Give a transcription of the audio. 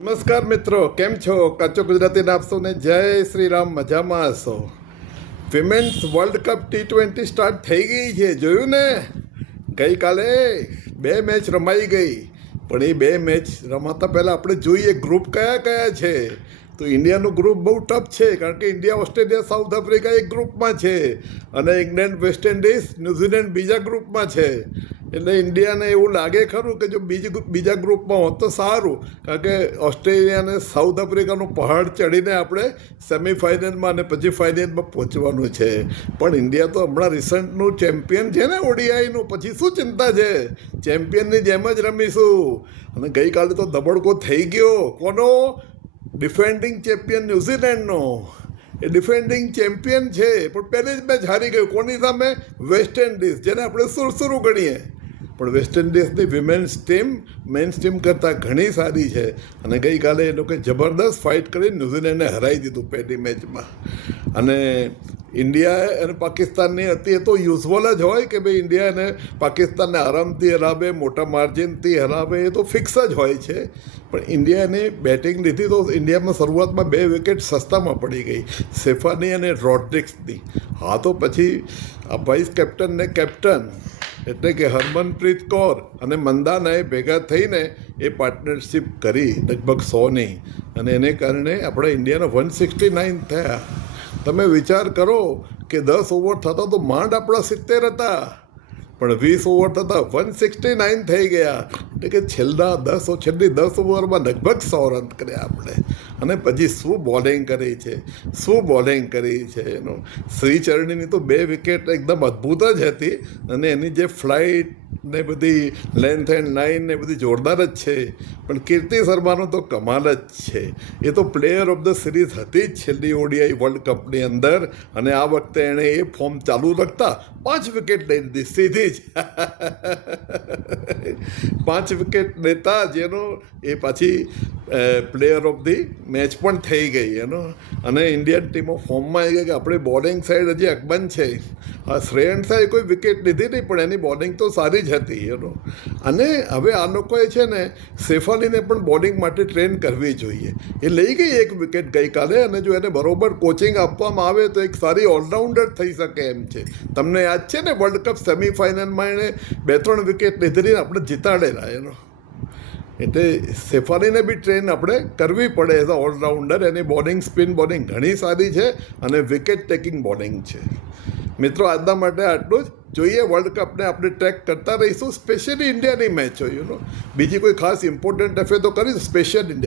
નમસ્કાર મિત્રો, કેમ છો? કાચો ગુજરાતીને આપશો ને જય શ્રી રામ. મજામાં હશો? Women's world cup T20 start થઈ ગઈ છે, જોયું ને? ગઈકાલે 2 મેચ રમાઈ ગઈ, પણ એ 2 મેચ રમાતા પહેલાં આપણે જોઈએ ગ્રુપ કયા કયા છે. તો ઇન્ડિયાનું ગ્રુપ બહુ ટફ છે, કારણ કે ઇન્ડિયા, ઓસ્ટ્રેલિયા, સાઉથ આફ્રિકા એક ગ્રુપમાં છે અને ઇંગ્લેન્ડ, વેસ્ટ ઇન્ડિઝ, ન્યૂઝીલેન્ડ બીજા ગ્રુપમાં છે. એટલે ઇન્ડિયાને એવું લાગે ખરું કે જો બીજા ગ્રુપમાં હોત તો સારું, કારણ કે ઓસ્ટ્રેલિયા અને સાઉથ આફ્રિકાનું પહાડ ચડીને આપણે સેમિફાઇનલમાં અને પછી ફાઇનલમાં પહોંચવાનું છે. પણ ઇન્ડિયા તો હમણાં રિસન્ટનું ચેમ્પિયન છે ને ODIનું, પછી શું ચિંતા છે? ચેમ્પિયનની જેમ જ રમીશું. અને ગઈકાલે તો ધબડકો થઈ ગયો. કોનો? ડિફેન્ડિંગ ચેમ્પિયન ન્યૂઝીલેન્ડનો. એ ડિફેન્ડિંગ ચેમ્પિયન છે, પણ પહેલી જ મેચ હારી ગયું. કોની સામે? વેસ્ટ ઇન્ડિઝ, જેને આપણે સુરસુરું ગણીએ. પણ વેસ્ટ ઇન્ડિઝની વિમેન્સ ટીમ મેન્સ ટીમ કરતાં ઘણી સારી છે અને ગઈકાલે એ લોકોએ જબરદસ્ત ફાઇટ કરી ન્યૂઝીલેન્ડને હરાવી દીધું પહેલી મેચમાં. અને ઇન્ડિયા અને પાકિસ્તાનની હતી, એ તો યુઝવલ જ હોય કે ભાઈ ઇન્ડિયા અને પાકિસ્તાનને આરામથી હરાવે, મોટા માર્જિનથી હરાવે, એ તો ફિક્સ જ હોય છે. પણ ઇન્ડિયાની બેટિંગ લીધી તો ઇન્ડિયામાં શરૂઆતમાં 2 વિકેટ સસ્તામાં પડી ગઈ, સેફાની અને રોડ્રિક્સની. હા, તો પછી આ વાઇસ કેપ્ટન ને કેપ્ટન એટલે કે હરમનપ્રીત કૌર અને મંદાનાએ ભેગા થઈને એ પાર્ટનરશિપ કરી લગભગ 100ની, અને એને કારણે આપણા ઇન્ડિયાના 169 થયા. તમે વિચાર કરો કે 10 ઓવર થતા તો માંડ આપણા 70 હતા, પણ 20 ઓવર થતાં 169 થઈ ગયા. એટલે કે છેલ્લી 10 ઓવરમાં લગભગ 100 રન કર્યા આપણે. અને પછી શું બોલિંગ કરી છે, શું બોલિંગ કરી છે એનું. શ્રીચરણીની તો 2 વિકેટ એકદમ અદ્ભુત જ હતી, અને એની જે ફ્લાઇટ ને બધી લેન્થ એન્ડ લાઇન ને બધી જોરદાર જ છે. પણ કીર્તિ શર્માનો તો કમાલ જ છે. એ તો પ્લેયર ઓફ ધ સિરીઝ હતી જ છેલ્લી ODI વર્લ્ડ કપની અંદર, અને આ વખતે એણે એ ફોર્મ ચાલુ રાખતા 5 વિકેટ લઈ લીધી સીધી જ. 5 વિકેટ લેતા જેનો એ પાછી પ્લેયર ઓફ ધી મેચ પણ થઈ ગઈ એનો. અને ઇન્ડિયન ટીમો ફોર્મમાં આવી ગઈ કે આપણી બોલિંગ સાઈડ હજી અકબંધ છે. આ શ્રેયંશાએ કોઈ વિકેટ લીધી નહીં, પણ એની બોલિંગ તો સારી જ હતી એનો. અને હવે આ લોકોએ છે ને સેફાલીને પણ બોલિંગ માટે ટ્રેન કરવી જોઈએ. એ લઈ ગઈ 1 વિકેટ ગઈકાલે, અને જો એને બરોબર કોચિંગ આપવામાં આવે તો એક સારી ઓલરાઉન્ડર થઈ શકે એમ છે. તમને યાદ છે ને વર્લ્ડ કપ સેમિફાઇનલમાં એણે 2-3 વિકેટ લીધેલી, આપણે જીતાડેલા એનો. એટલે સેફાલીને બી ટ્રેન આપણે કરવી પડે એઝ અ ઓલરાઉન્ડર. એની બોલિંગ, સ્પિન બોલિંગ ઘણી સારી છે અને વિકેટ ટેકિંગ બોલિંગ છે. મિત્રો, આજના માટે આટલું જ. જોઈએ વર્લ્ડ કપને આપણે ટ્રેક કરતા રહીશું, સ્પેશિયલી ઇન્ડિયાની મેચ હોય. બીજી કોઈ ખાસ ઇમ્પોર્ટન્ટ અફેર તો કરીશું, સ્પેશિયલ ઇન્ડિયા.